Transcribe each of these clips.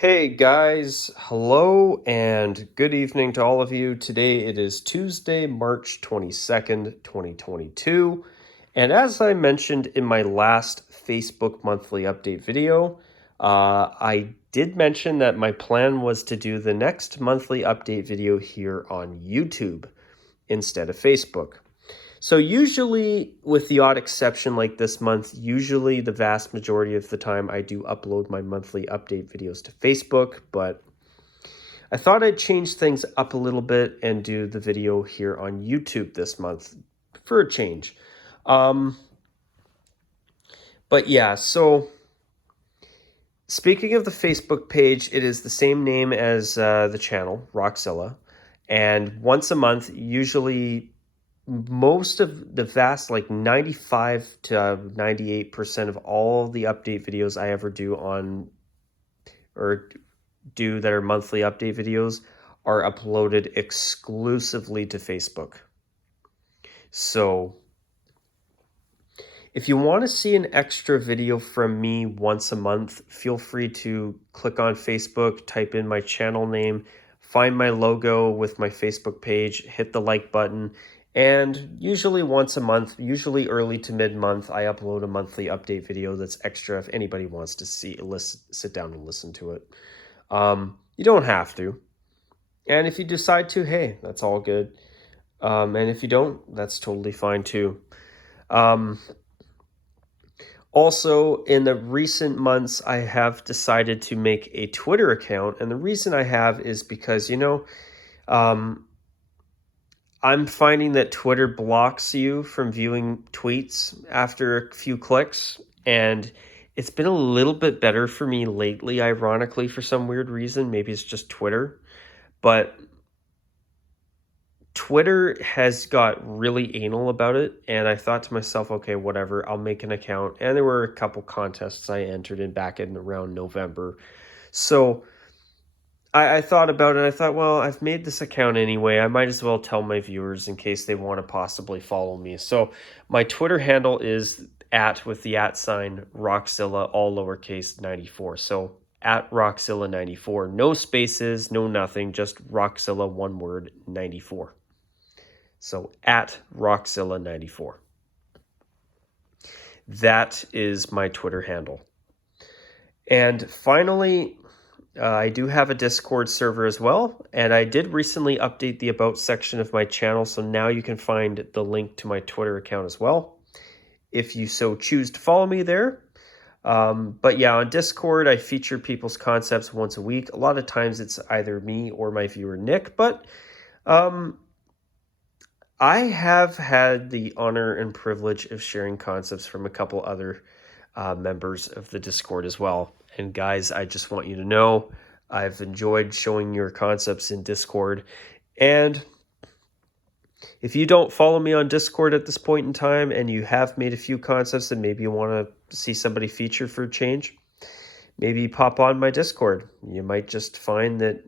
Hey guys, hello and good evening to all of you. Today it is Tuesday, March 22nd, 2022. And as I mentioned in my last Facebook monthly update video, I did mention that my plan was to do the next monthly update video here on YouTube instead of Facebook. So usually, with the odd exception like this month, usually the vast majority of the time I do upload my monthly update videos to Facebook, but I thought I'd change things up a little bit and do the video here on YouTube this month for a change. Um, but yeah, so speaking of the Facebook page, it is the same name as the channel, Rockzilla, and once a month, usually most of the vast, like 95 to 98% of all the update videos I ever do on or do that are monthly update videos are uploaded exclusively to Facebook. So if you want to see an extra video from me once a month, feel free to click on Facebook, type in my channel name, find my logo with my Facebook page, hit the like button, and usually once a month, usually early to mid-month, I upload a monthly update video that's extra if anybody wants to sit down and listen to it. You don't have to. And if you decide to, hey, that's all good. And if you don't, that's totally fine too. Also, in the recent months, I have decided to make a Twitter account. And the reason I have is because, um, I'm finding that Twitter blocks you from viewing tweets after a few clicks. And it's been a little bit better for me lately, ironically, for some weird reason. Maybe it's just Twitter. But Twitter has got really anal about it, and I thought to myself, okay, whatever, I'll make an account. And there were a couple contests I entered in back in around November. So I thought about it, and I thought, well, I've made this account anyway. I might as well tell my viewers in case they want to possibly follow me. So my Twitter handle is with the @ sign Rockzilla, all lowercase 94. So at Rockzilla 94. No spaces, no nothing, just Rockzilla, one word, 94. So at Rockzilla94. That is my Twitter handle. And finally, I do have a Discord server as well. And I did recently update the About section of my channel. So now you can find the link to my Twitter account as well, if you so choose to follow me there. But yeah, on Discord, I feature people's concepts once a week. A lot of times it's either me or my viewer, Nick. But I have had the honor and privilege of sharing concepts from a couple other members of the Discord as well. And guys, I just want you to know I've enjoyed showing your concepts in Discord. And if you don't follow me on Discord at this point in time and you have made a few concepts and maybe you want to see somebody featured for a change, maybe pop on my Discord. You might just find that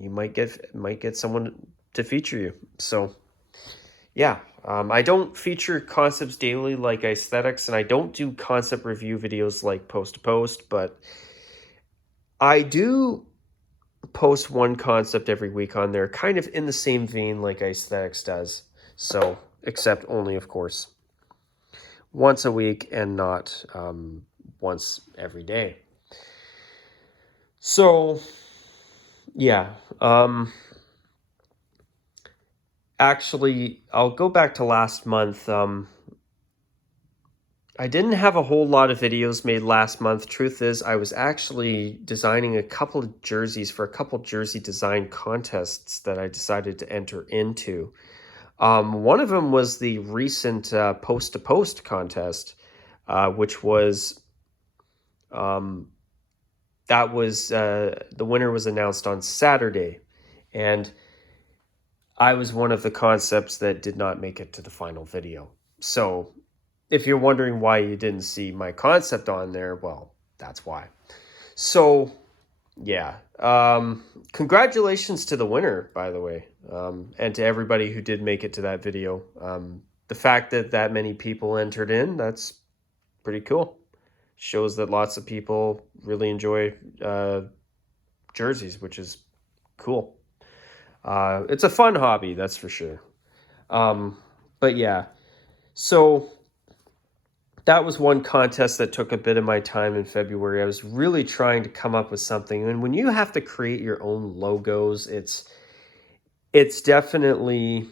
you might get someone to feature you. So yeah, I don't feature concepts daily like aesthetics, and I don't do concept review videos like Post to Post, but I do post one concept every week on there, kind of in the same vein like aesthetics does. So, except only, of course, once a week and not once every day. So, yeah. Actually, I'll go back to last month. I didn't have a whole lot of videos made last month. Truth is, I was actually designing a couple of jerseys for a couple jersey design contests that I decided to enter into. One of them was the recent Post to Post contest, which was the winner was announced on Saturday, and I was one of the concepts that did not make it to the final video. So if you're wondering why you didn't see my concept on there, well, that's why. So yeah, congratulations to the winner, by the way, and to everybody who did make it to that video. The fact that that many people entered in, that's pretty cool. Shows that lots of people really enjoy jerseys, which is cool. It's a fun hobby, that's for sure. But yeah, so that was one contest that took a bit of my time in February. I was really trying to come up with something. And when you have to create your own logos, it's definitely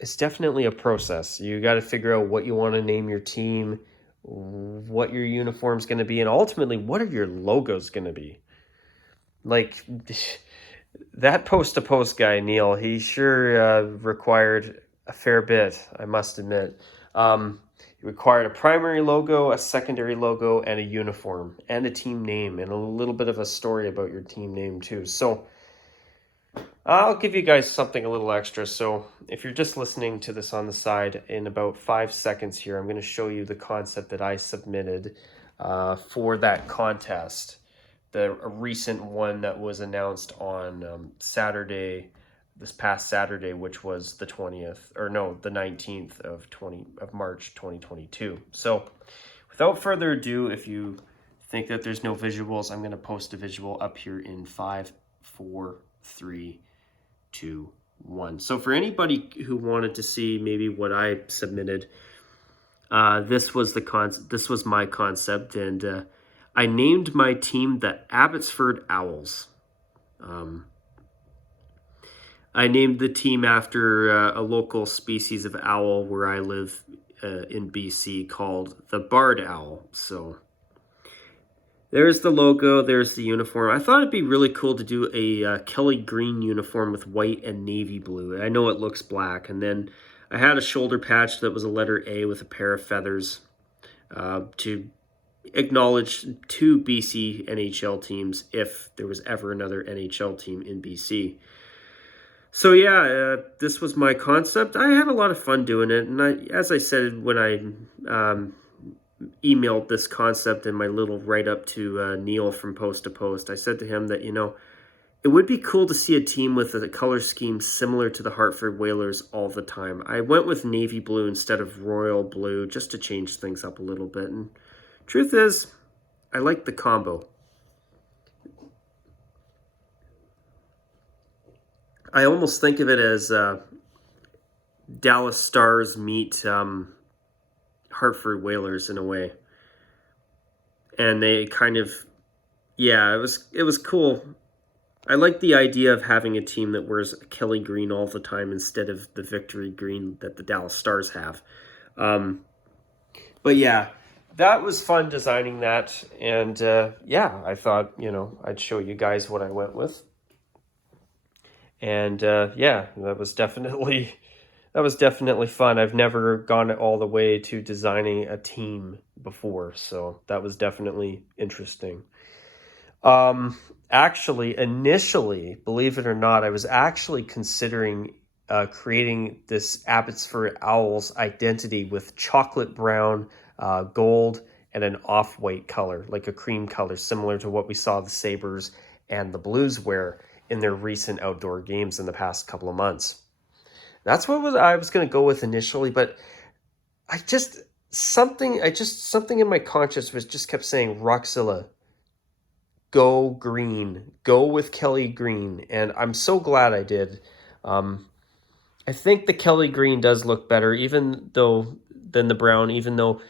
a process. You got to figure out what you want to name your team, what your uniform's going to be, and ultimately, what are your logos going to be? Like, that post-to-post guy, Neil, he sure required a fair bit, I must admit. It required a primary logo, a secondary logo, and a uniform, and a team name, and a little bit of a story about your team name too. So I'll give you guys something a little extra. So if you're just listening to this on the side, in about 5 seconds here, I'm going to show you the concept that I submitted for that contest. The recent one that was announced on this past Saturday, which was the 19th of March 2022. So without further ado, if you think that there's no visuals, I'm going to post a visual up here in 5, 4, 3, 2, 1. So for anybody who wanted to see maybe what I submitted, this was my concept, and I named my team the Abbotsford Owls. I named the team after a local species of owl where I live in BC called the barred owl. So there's the logo, there's the uniform. I thought it'd be really cool to do a Kelly green uniform with white and navy blue. I know it looks black. And then I had a shoulder patch that was a letter A with a pair of feathers to acknowledge 2 BC NHL teams if there was ever another NHL team in BC. So yeah, this was my concept. I had a lot of fun doing it, and as I said when I emailed this concept in my little write-up to Neil from Post to Post, I said to him that, it would be cool to see a team with a color scheme similar to the Hartford Whalers all the time. I went with navy blue instead of royal blue just to change things up a little bit, and truth is, I like the combo. I almost think of it as Dallas Stars meet Hartford Whalers in a way. And they kind of, it was cool. I like the idea of having a team that wears Kelly green all the time instead of the victory green that the Dallas Stars have. But yeah, that was fun designing that. And I thought, I'd show you guys what I went with. And that was definitely fun. I've never gone all the way to designing a team before, so that was definitely interesting. Actually, initially, believe it or not, I was actually considering creating this Abbotsford Owls identity with chocolate brown, gold, and an off-white color, like a cream color, similar to what we saw the Sabres and the Blues wear in their recent outdoor games in the past couple of months. That's what I was going to go with initially, but something in my conscience was just kept saying, Roxilla, go green, go with Kelly green, and I'm so glad I did. I think the Kelly green does look better, than the brown, even though,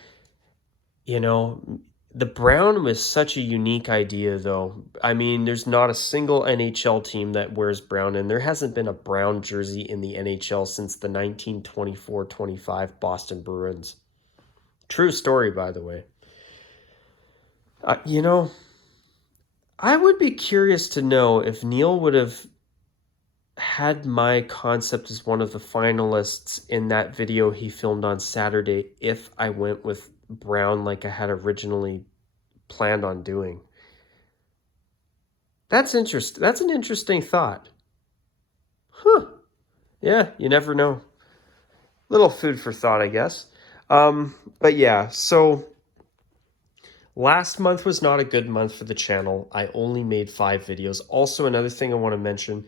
the brown was such a unique idea, though. I mean, there's not a single NHL team that wears brown, and there hasn't been a brown jersey in the NHL since the 1924-25 Boston Bruins. True story, by the way. I would be curious to know if Neil would have had my concept as one of the finalists in that video he filmed on Saturday if I went with brown like I had originally planned on doing. That's interesting. That's an interesting thought. Huh. Yeah, you never know. Little food for thought, I guess. But yeah, so last month was not a good month for the channel. I only made 5 videos. Also, another thing I want to mention,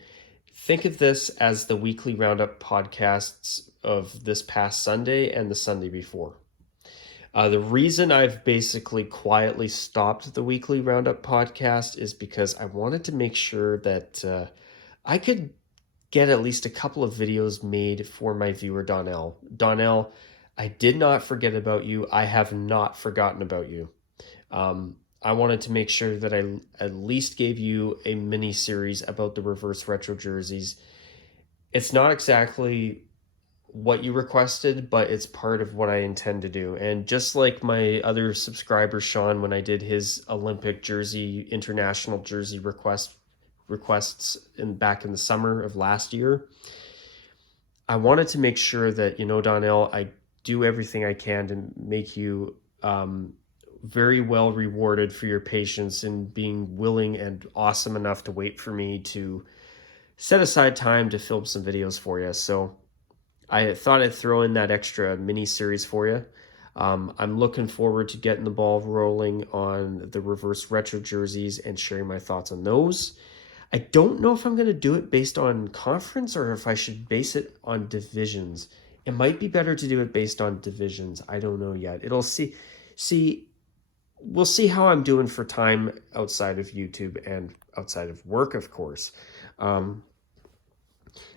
think of this as the weekly roundup podcasts of this past Sunday and the Sunday before. The reason I've basically quietly stopped the weekly roundup podcast is because I wanted to make sure that I could get at least a couple of videos made for my viewer Donnell. Donnell, I did not forget about you. I have not forgotten about you. I wanted to make sure that I at least gave you a mini series about the reverse retro jerseys. It's not exactly what you requested, but it's part of what I intend to do. And just like my other subscriber Sean, when I did his Olympic jersey, international jersey requests back in the summer of last year, I wanted to make sure that, Donnell, I do everything I can to make you very well rewarded for your patience and being willing and awesome enough to wait for me to set aside time to film some videos for you. So I thought I'd throw in that extra mini series for you. I'm looking forward to getting the ball rolling on the reverse retro jerseys and sharing my thoughts on those. I don't know if I'm going to do it based on conference or if I should base it on divisions. It might be better to do it based on divisions. I don't know yet. We'll see how I'm doing for time outside of YouTube and outside of work, of course.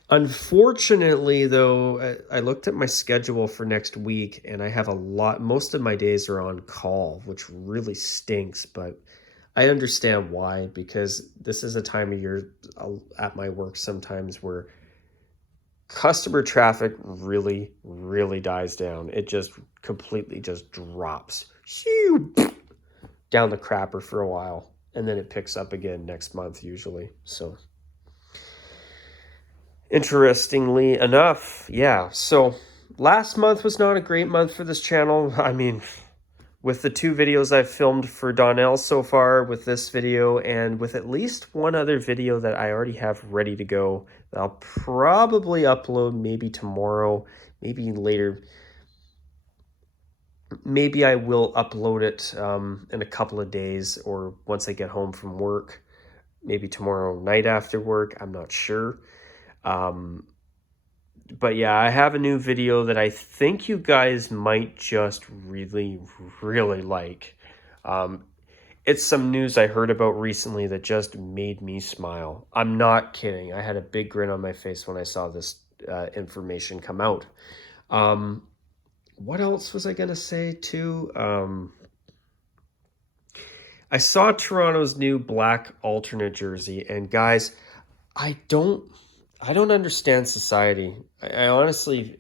Unfortunately, though, I looked at my schedule for next week and I have most of my days are on call, which really stinks, but I understand why, because this is a time of year at my work sometimes where customer traffic really, really dies down. It just completely just drops down the crapper for a while, and then it picks up again next month usually. So interestingly enough, yeah. So last month was not a great month for this channel. I mean, with the 2 videos I've filmed for Donnell so far, with this video, and with at least one other video that I already have ready to go, that I'll probably upload maybe tomorrow, maybe later. Maybe I will upload it in a couple of days or once I get home from work. Maybe tomorrow night after work. I'm not sure. But yeah, I have a new video that I think you guys might just really, really like. It's some news I heard about recently that just made me smile. I'm not kidding. I had a big grin on my face when I saw this information come out. What else was I going to say too? I saw Toronto's new black alternate jersey, and guys, I don't understand society. I honestly,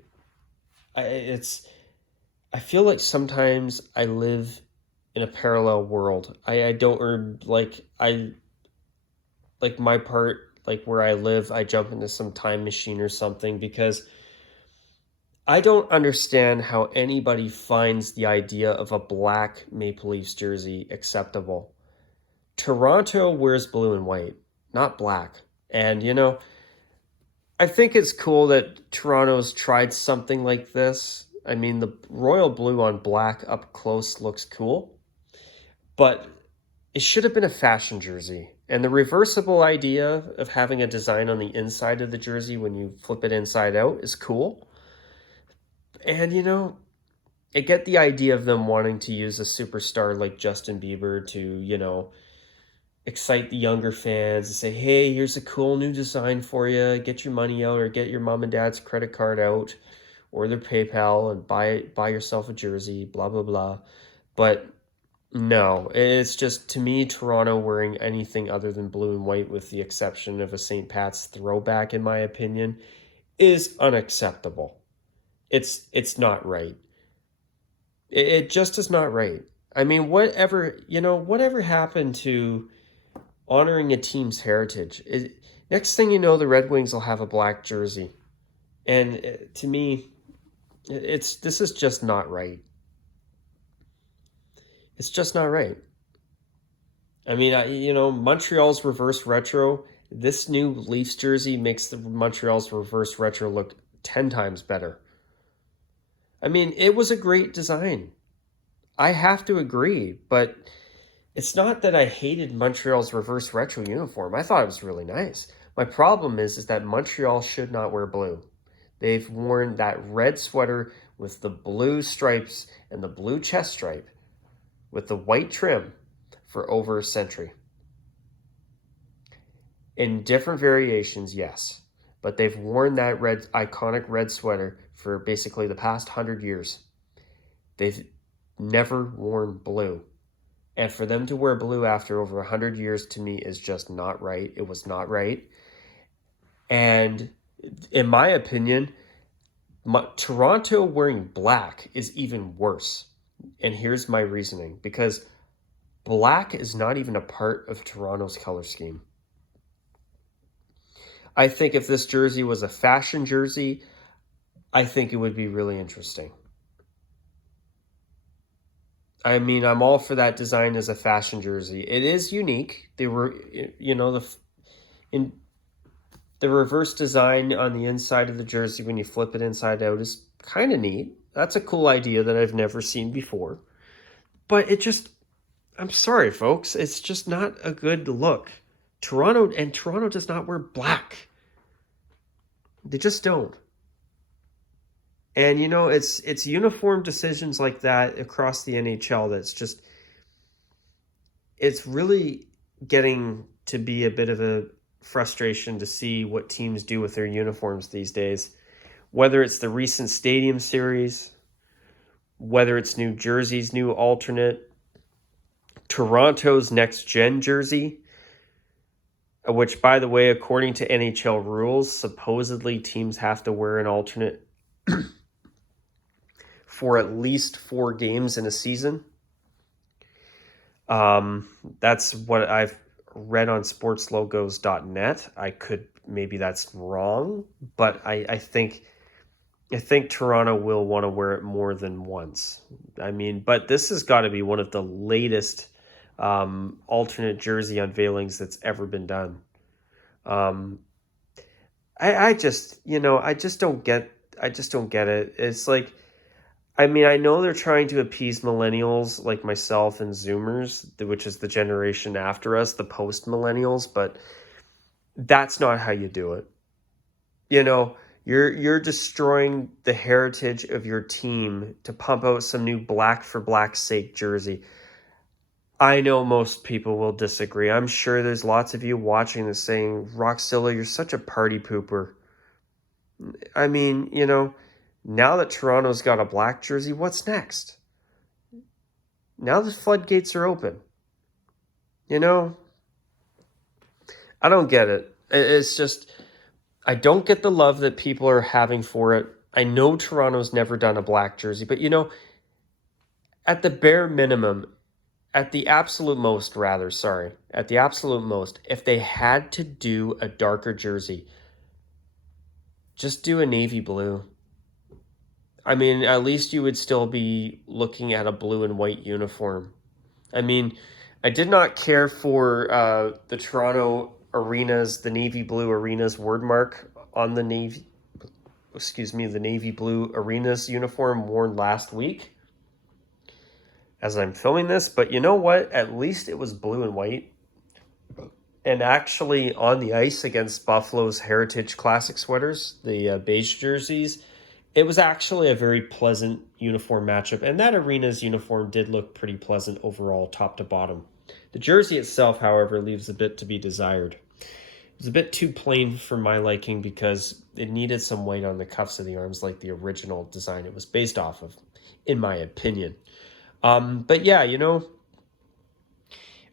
I feel like sometimes I live in a parallel world. I don't, or like my part, like where I live, I jump into some time machine or something, because I don't understand how anybody finds the idea of a black Maple Leafs jersey acceptable. Toronto wears blue and white, not black. And, I think it's cool that Toronto's tried something like this. I mean, the royal blue on black up close looks cool, but it should have been a fashion jersey. And the reversible idea of having a design on the inside of the jersey when you flip it inside out is cool. And, I get the idea of them wanting to use a superstar like Justin Bieber to, excite the younger fans and say, hey, here's a cool new design for you. Get your money out, or get your mom and dad's credit card out or their PayPal and buy yourself a jersey, blah, blah, blah. But no, it's just, to me, Toronto wearing anything other than blue and white, with the exception of a St. Pat's throwback, in my opinion, is unacceptable. It's not right. It just is not right. I mean, whatever happened to honoring a team's heritage? Next thing you know, the Red Wings will have a black jersey. And to me, this is just not right. It's just not right. I mean, Montreal's reverse retro, this new Leafs jersey makes the Montreal's reverse retro look 10 times better. I mean, it was a great design. I have to agree, but it's not that I hated Montreal's reverse retro uniform. I thought it was really nice. My problem is that Montreal should not wear blue. They've worn that red sweater with the blue stripes and the blue chest stripe with the white trim for over a century. In different variations, yes, but they've worn that iconic red sweater for basically the past 100 years. They've never worn blue. And for them to wear blue after over 100 years, to me, is just not right. It was not right. And in my opinion, Toronto wearing black is even worse. And here's my reasoning. Because black is not even a part of Toronto's color scheme. I think if this jersey was a fashion jersey, I think it would be really interesting. I mean, I'm all for that design as a fashion jersey. It is unique. They were, the reverse design on the inside of the jersey when you flip it inside out is kind of neat. That's a cool idea that I've never seen before. But I'm sorry, folks, it's just not a good look. Toronto does not wear black. They just don't. And, it's uniform decisions like that across the NHL it's really getting to be a bit of a frustration to see what teams do with their uniforms these days. Whether it's the recent Stadium Series, whether it's New Jersey's new alternate, Toronto's next-gen jersey, which, by the way, according to NHL rules, supposedly teams have to wear an alternate for at least 4 games in a season. That's what I've read on sportslogos.net. Maybe that's wrong, but I think Toronto will want to wear it more than once. I mean, but this has got to be one of the latest alternate jersey unveilings that's ever been done. I just don't get it. It's like, I mean, I know they're trying to appease millennials like myself and Zoomers, which is the generation after us, the post-millennials, but that's not how you do it. You're destroying the heritage of your team to pump out some new black for black's sake jersey. I know most people will disagree. I'm sure there's lots of you watching this saying, Roxilla, you're such a party pooper. I mean, now that Toronto's got a black jersey, what's next? Now the floodgates are open. I don't get it. It's just, I don't get the love that people are having for it. I know Toronto's never done a black jersey, but at the bare minimum, at the absolute most, if they had to do a darker jersey, just do a navy blue. I mean, at least you would still be looking at a blue and white uniform. I mean, I did not care for the Toronto arenas, the navy blue arenas word mark on the navy blue arenas uniform worn last week as I'm filming this. But you know what? At least it was blue and white. And actually on the ice against Buffalo's Heritage Classic sweaters, the beige jerseys, it was actually a very pleasant uniform matchup. And that arena's uniform did look pretty pleasant overall, top to bottom. The jersey itself, however, leaves a bit to be desired. It was a bit too plain for my liking because it needed some weight on the cuffs of the arms like the original design it was based off of, in my opinion. But yeah,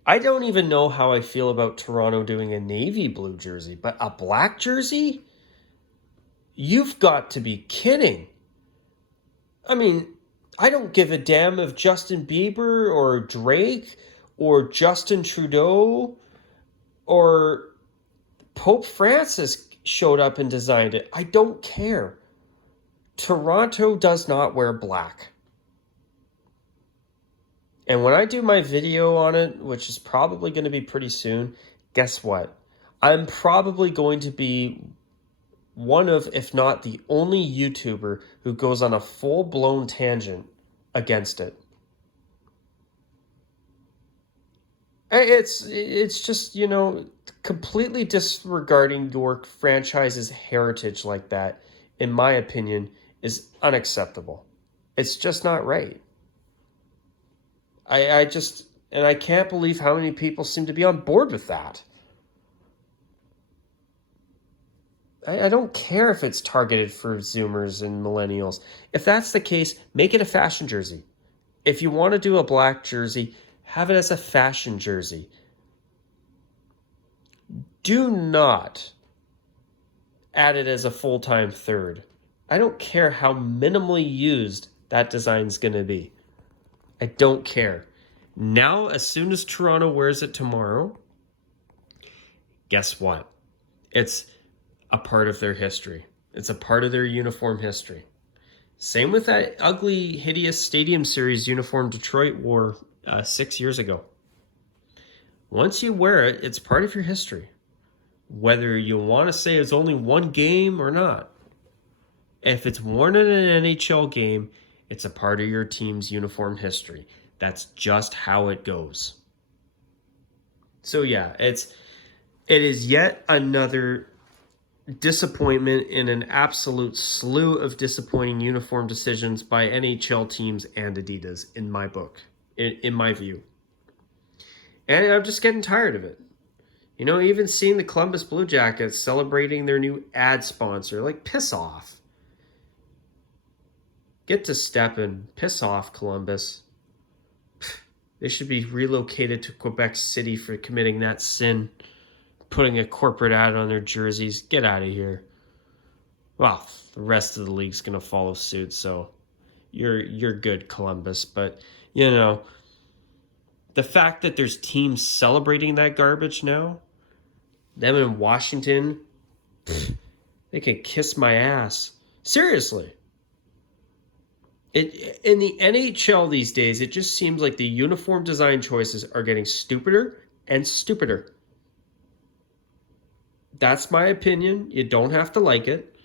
I don't even know how I feel about Toronto doing a navy blue jersey, but a black jersey? You've got to be kidding. I mean, I don't give a damn if Justin Bieber or Drake or Justin Trudeau or Pope Francis showed up and designed it. I don't care. Toronto does not wear black. And when I do my video on it, which is probably going to be pretty soon, guess what? I'm probably going to be one of, if not the only YouTuber who goes on a full-blown tangent against it. It's just, completely disregarding your franchise's heritage like that, in my opinion, is unacceptable. It's just not right. And I can't believe how many people seem to be on board with that. I don't care if it's targeted for Zoomers and millennials. If that's the case, make it a fashion jersey. If you want to do a black jersey, have it as a fashion jersey. Do not add it as a full-time third. I don't care how minimally used that design's going to be. I don't care. Now, as soon as Toronto wears it tomorrow, guess what? It's a part of their history. It's a part of their uniform history. Same with that ugly, hideous Stadium Series uniform Detroit wore 6 years ago. Once you wear it, it's part of your history. Whether you want to say it's only one game or not. If it's worn in an NHL game, it's a part of your team's uniform history. That's just how it goes. So yeah, it is yet another disappointment in an absolute slew of disappointing uniform decisions by NHL teams and Adidas, in my book, in my view. And I'm just getting tired of it. You know, even seeing the Columbus Blue Jackets celebrating their new ad sponsor, like, piss off. Get to step and piss off, Columbus. They should be relocated to Quebec City for committing that sin. Putting a corporate ad on their jerseys. Get out of here. Well, the rest of the league's going to follow suit, so you're good, Columbus. But, you know, the fact that there's teams celebrating that garbage now, them in Washington, they can kiss my ass. Seriously. In the NHL these days, it just seems like the uniform design choices are getting stupider and stupider. That's my opinion. You don't have to like it.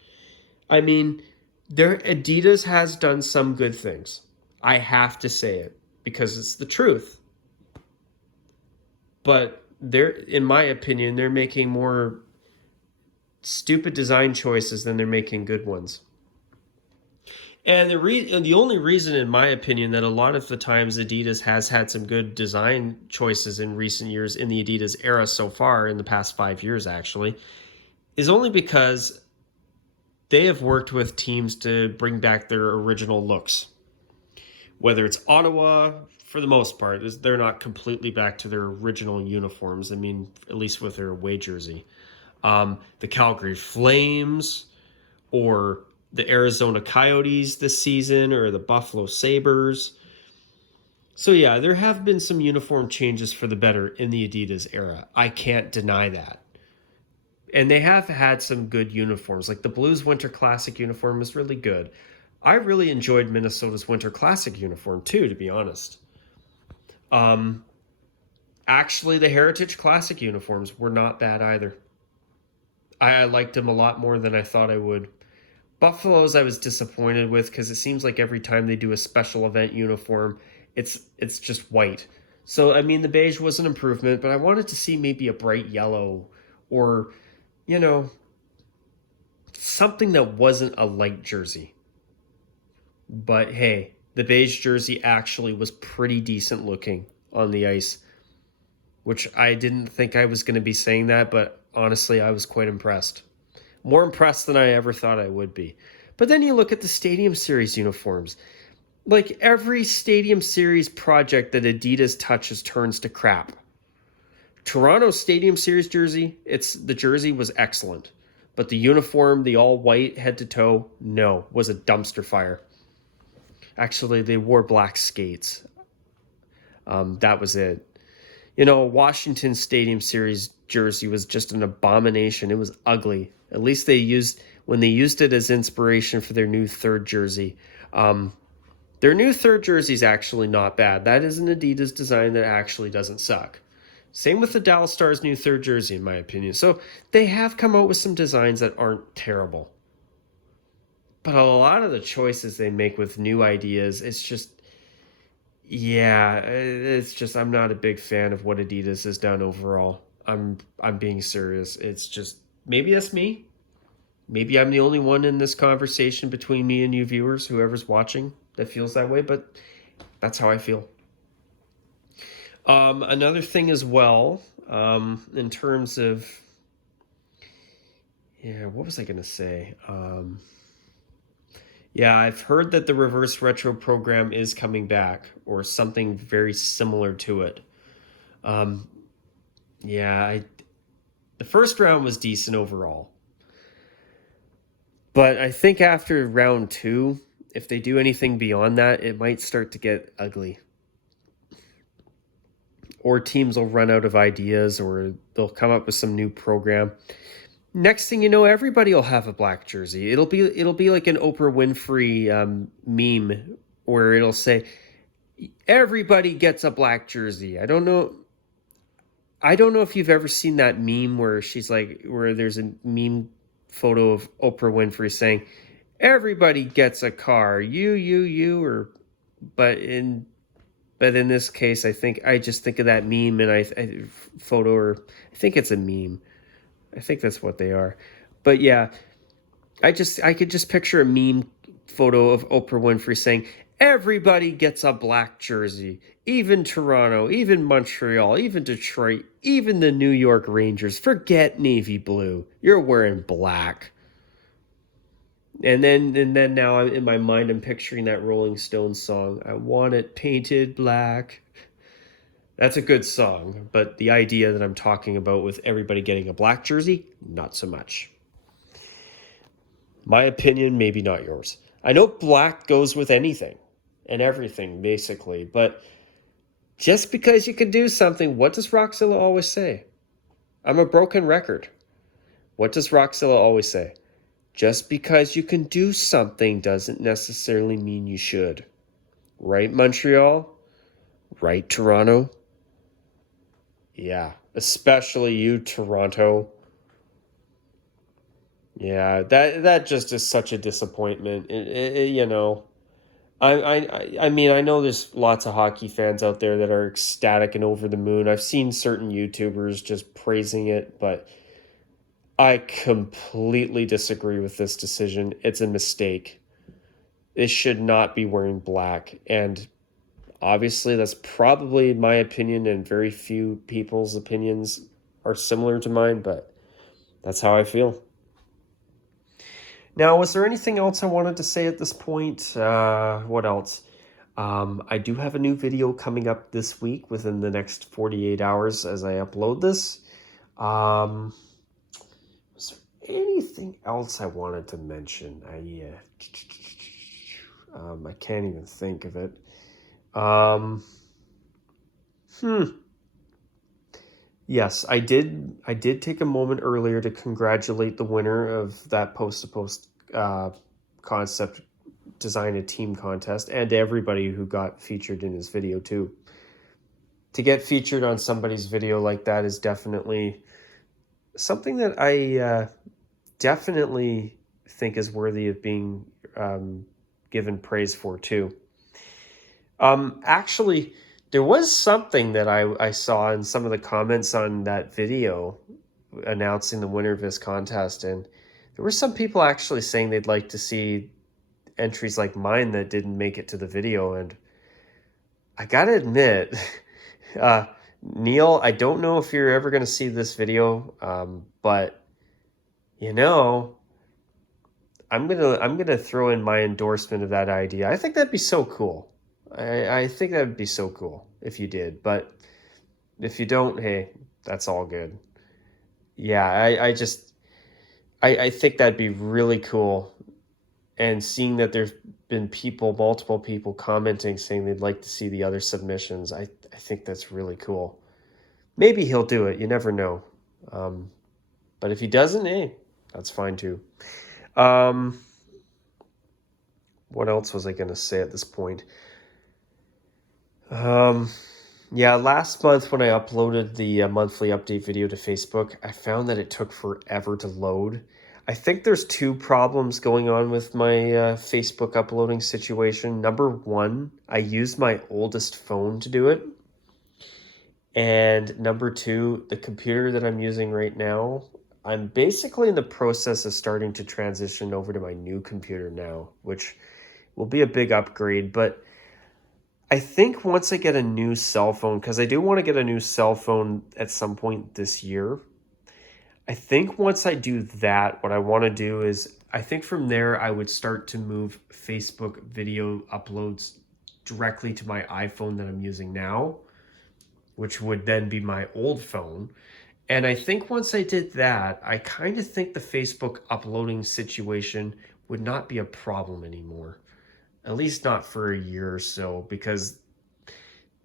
I mean, Adidas has done some good things. I have to say it because it's the truth. But in my opinion, they're making more stupid design choices than they're making good ones. And the only reason, in my opinion, that a lot of the times Adidas has had some good design choices in recent years in the Adidas era so far, in the past 5 years actually, is only because they have worked with teams to bring back their original looks. Whether it's Ottawa, for the most part, they're not completely back to their original uniforms. I mean, at least with their away jersey. The Calgary Flames, or the Arizona Coyotes this season, or the Buffalo Sabres. So yeah, there have been some uniform changes for the better in the Adidas era. I can't deny that. And they have had some good uniforms. Like the Blues Winter Classic uniform is really good. I really enjoyed Minnesota's Winter Classic uniform too, to be honest. Actually, the Heritage Classic uniforms were not bad either. I liked them a lot more than I thought I would. Buffalo's I was disappointed with because it seems like every time they do a special event uniform, it's just white. So, I mean, the beige was an improvement, but I wanted to see maybe a bright yellow or, you know, something that wasn't a light jersey. But hey, the beige jersey actually was pretty decent looking on the ice, which I didn't think I was going to be saying that, but honestly, I was quite impressed. More impressed than I ever thought I would be. But then you look at the Stadium Series uniforms. Like every Stadium Series project that Adidas touches turns to crap. Toronto Stadium Series jersey, the jersey was excellent. But the uniform, the all white head to toe, no, was a dumpster fire. Actually, they wore black skates. That was it. You know, Washington Stadium Series jersey was just an abomination. It was ugly. At least when they used it as inspiration for their new third jersey. Their new third jersey is actually not bad. That is an Adidas design that actually doesn't suck. Same with the Dallas Stars' new third jersey, in my opinion. So they have come out with some designs that aren't terrible. But a lot of the choices they make with new ideas, it's just, I'm not a big fan of what Adidas has done overall. I'm being serious. It's just, maybe that's me. Maybe I'm the only one in this conversation between me and you viewers, whoever's watching. that feels that way, but that's how I feel. Another thing as well, in terms of, what was I going to say? I've heard that the reverse retro program is coming back, or something very similar to it. Um, the first round was decent overall. But I think after round 2, if they do anything beyond that, it might start to get ugly. Or teams will run out of ideas, or they'll come up with some new program. Next thing you know, everybody will have a black jersey. It'll be like an Oprah Winfrey meme where it'll say, everybody gets a black jersey. I don't know if you've ever seen that meme where there's a meme photo of Oprah Winfrey saying, everybody gets a car, but in this case, I just think of that meme, and I think it's a meme. I think that's what they are. But yeah, I could just picture a meme photo of Oprah Winfrey saying, everybody gets a black jersey, even Toronto, even Montreal, even Detroit, even the New York Rangers. Forget navy blue. You're wearing black. And then now in my mind, I'm picturing that Rolling Stones song, I Want It Painted Black. That's a good song, but the idea that I'm talking about with everybody getting a black jersey, not so much. My opinion, maybe not yours. I know black goes with anything and everything, basically, but just because you can do something, what does Rockzilla always say? I'm a broken record. What does Rockzilla always say? Just because you can do something doesn't necessarily mean you should. Right, Montreal? Right, Toronto? Yeah, especially you, Toronto. Yeah, that just is such a disappointment. I mean, I know there's lots of hockey fans out there that are ecstatic and over the moon. I've seen certain YouTubers just praising it, but I completely disagree with this decision. It's a mistake. It should not be wearing black, and obviously, that's probably my opinion, and very few people's opinions are similar to mine, but that's how I feel. Now, was there anything else I wanted to say at this point? What else? I do have a new video coming up this week within the next 48 hours as I upload this. Was there anything else I wanted to mention? I can't even think of it. Yes, I did take a moment earlier to congratulate the winner of that post-to-post concept design a team contest, and everybody who got featured in his video too. To get featured on somebody's video like that is definitely something that I definitely think is worthy of being given praise for too. Actually, there was something that I saw in some of the comments on that video announcing the winner of this contest, and there were some people actually saying they'd like to see entries like mine that didn't make it to the video, and I gotta admit, Neil, I don't know if you're ever going to see this video, but I'm gonna throw in my endorsement of that idea. I think that'd be so cool. I think that would be so cool if you did, but if you don't, hey, that's all good. Yeah, I think that'd be really cool. And seeing that there's been multiple people commenting saying they'd like to see the other submissions, I think that's really cool. Maybe he'll do it. You never know. But if he doesn't, hey, that's fine too. What else was I going to say at this point? Last month when I uploaded the monthly update video to Facebook, I found that it took forever to load. I think there's two problems going on with my Facebook uploading situation. Number one, I used my oldest phone to do it. And number two, the computer that I'm using right now, I'm basically in the process of starting to transition over to my new computer now, which will be a big upgrade. But I think once I get a new cell phone, because I do want to get a new cell phone at some point this year, I think once I do that, what I want to do is, I think from there I would start to move Facebook video uploads directly to my iPhone that I'm using now, which would then be my old phone. And I think once I did that, I kind of think the Facebook uploading situation would not be a problem anymore. At least not for a year or so, because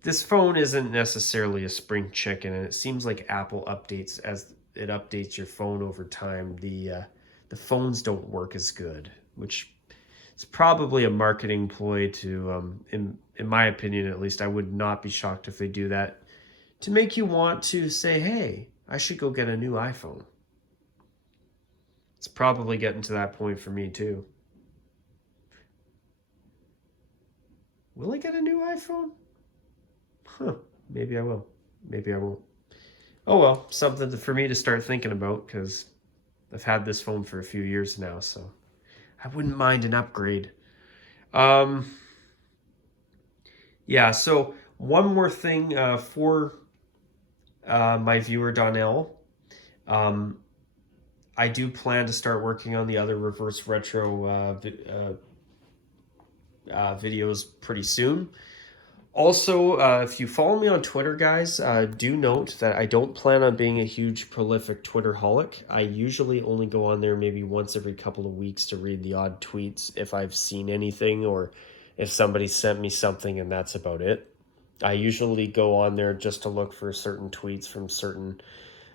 this phone isn't necessarily a spring chicken, and it seems like Apple updates as it updates your phone over time. The phones don't work as good, which is probably a marketing ploy to, in my opinion at least. I would not be shocked if they do that to make you want to say, hey, I should go get a new iPhone. It's probably getting to that point for me too. Will I get a new iPhone? Huh, maybe I will. Maybe I won't. Oh well, something for me to start thinking about, because I've had this phone for a few years now, so I wouldn't mind an upgrade. Um, yeah, so one more thing for my viewer Donnell. Um, I do plan to start working on the other reverse retro videos pretty soon. Also, if you follow me on Twitter, guys, do note that I don't plan on being a huge prolific Twitterholic. I usually only go on there maybe once every couple of weeks to read the odd tweets if I've seen anything, or if somebody sent me something, and that's about it. I usually go on there just to look for certain tweets from certain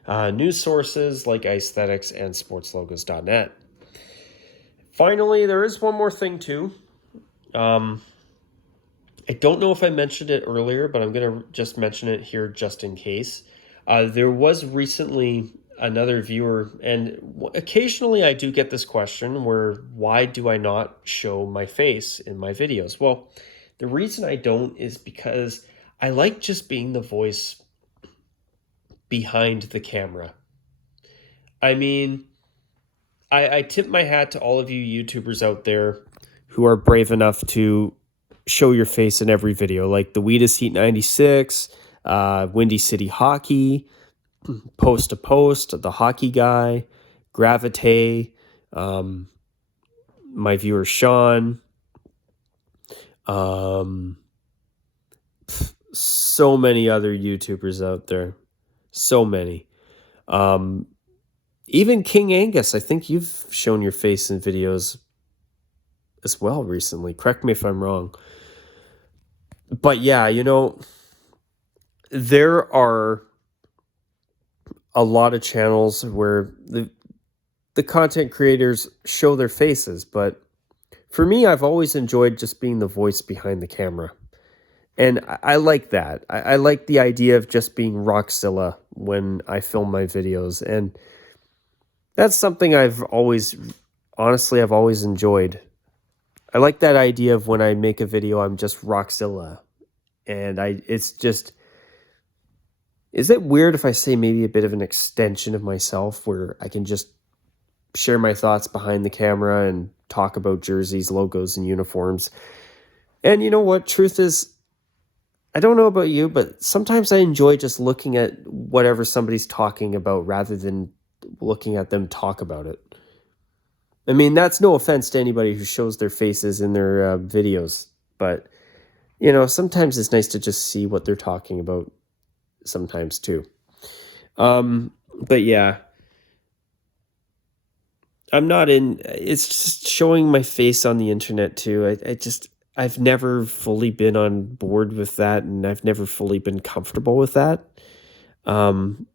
news sources like Aesthetics and SportsLogos.net. Finally, there is one more thing too. I don't know if I mentioned it earlier, but I'm going to just mention it here just in case. There was recently another viewer, and occasionally I do get this question where, why do I not show my face in my videos? Well, the reason I don't is because I like just being the voice behind the camera. I mean, I tip my hat to all of you YouTubers out there who are brave enough to show your face in every video, like the Weedus Heat 96, Windy City Hockey, Post to Post, the Hockey Guy, Gravite, my viewer Sean, so many other YouTubers out there, so many. Even King Angus, I think you've shown your face in videos as well recently. Correct me if I'm wrong. But yeah, there are a lot of channels where the content creators show their faces, but for me, I've always enjoyed just being the voice behind the camera. And I like that. I like the idea of just being Rockzilla when I film my videos. And that's something I've always enjoyed. I like that idea of when I make a video, I'm just Rockzilla. And it's just, is it weird if I say maybe a bit of an extension of myself where I can just share my thoughts behind the camera and talk about jerseys, logos, and uniforms? And you know what? Truth is, I don't know about you, but sometimes I enjoy just looking at whatever somebody's talking about rather than looking at them talk about it. I mean, that's no offense to anybody who shows their faces in their videos, but, sometimes it's nice to just see what they're talking about sometimes too. But yeah, it's just showing my face on the internet too. I've never fully been on board with that, and I've never fully been comfortable with that. Could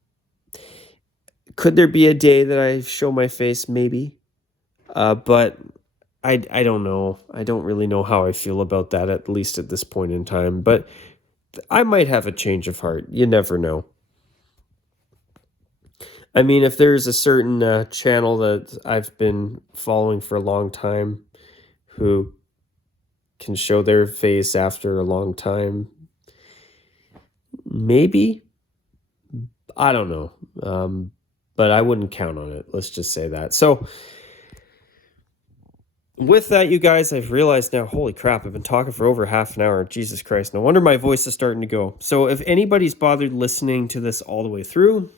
there be a day that I show my face? Maybe. But I don't know. I don't really know how I feel about that, at least at this point in time. But I might have a change of heart. You never know. I mean, if there's a certain channel that I've been following for a long time who can show their face after a long time, maybe. I don't know. But I wouldn't count on it. Let's just say that. So With that, you guys, I've realized now, holy crap, I've been talking for over half an hour. Jesus Christ. No wonder my voice is starting to go. So if anybody's bothered listening to this all the way through,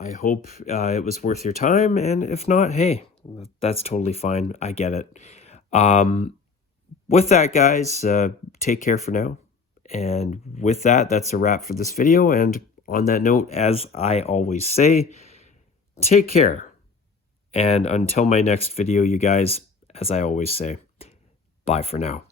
I hope it was worth your time. And if not, hey, that's totally fine. I get it. With that, guys, take care for now. And with that, that's a wrap for this video. And on that note, as I always say, take care. And until my next video, you guys, as I always say, bye for now.